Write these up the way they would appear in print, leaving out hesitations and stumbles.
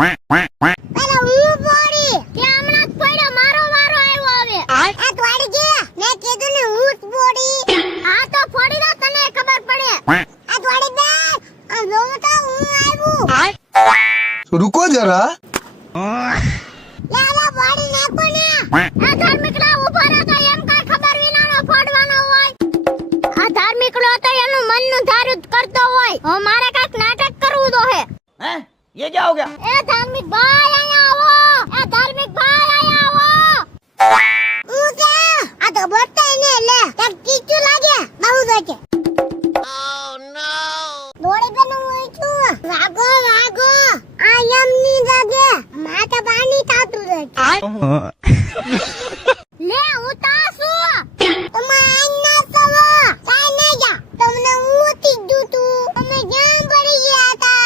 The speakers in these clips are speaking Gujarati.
પેલા હું બોડી કે હમણાં જ પડ્યો મારો વારો આવ્યો હવે આ તોડી ગયા મેં કીધું ને હું જ બોડી હા તો ફોડી દો તને ખબર પડે આ તોડી બે આ જોઉં તો હું આવ્યું रुको जरा લે આ બોડી નાખો ને આ ધાર્મિકડા ઉભા રહો તો એમ કાઈ ખબર વિનાનો ફોડવાનો હોય આ ધાર્મિકડો તો એનું મનનું ધાર્યું જ કરતો હોય હો મારે કાઈક નાટક કરવું તો હે हैं ये क्या हो गया? એ ધાર્મિક ભાઈ અહીંયા આવો એ ધાર્મિક ભાઈ અહીંયા આવો હું કે આ તો બતાય ને લે તક કીચું લાગે બહુ દોચે ઓ નો દોડી બેન હું છું વાગો વાગો આ એમની લાગે માથા પાણી તાતું દે લે હું તાસું તમે આઈના સવો કાઈ નઈ જા તમને ઉતી દુતું તમે જામ પડી ગયા હતા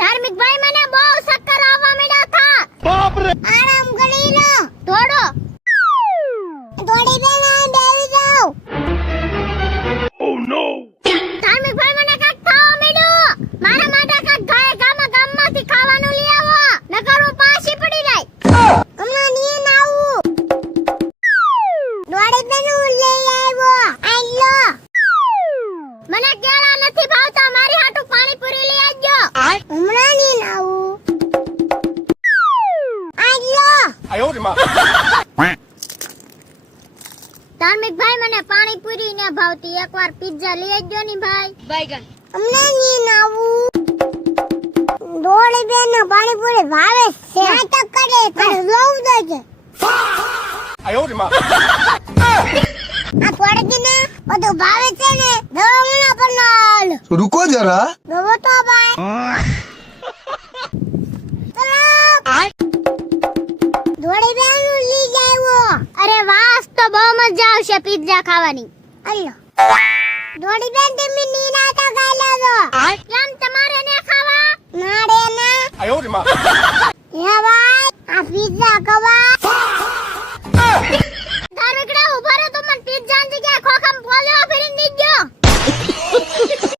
ધાર્મિક ભાઈ મને બહુ ચક્કર આવવા મળ્યા હતા બાપ રે આરામ કરી લો દોડો દોડી બેન આ બેસી જાઓ ઓ નો ધાર્મિક ભાઈ મને કાક ખાવા મળ્યું મારા માટે કાક ગામમાંથી ખાવાનું લઈ આવો નકર હું પાછી પડી જાય હમણાં નીન આવું દોડી બેન હું લઈ આવ્યો આઈ લો મને કેળા નથી ભાવતા મારી હાટુ પાણીપુરી લઈ આવજો હમણાં નીન આવું આઈ લો ધાર્મિક ભાઈ મને પાણીપુરી ને ભાવતી એકવાર પિઝા લઈ આવજો ની ભાઈ बैगन હમણાં નીન આવું દોડી બેન પાણીપુરી ભાવે છે નાટક કરે પણ જોઉં દે છે આ થોડી ને બધું ભાવે છે ને દવાના પર નાલ रुको जरा દવો તો ભાઈ દોડી બેન લઈ જાયો અરે વાસ તો બહુ મજા આવશે પિઝા ખાવાની અલ્લો દોડી બેન તમે નીના તો ખાઈ લેજો કેમ તમારે ને ખાવા ના રે ના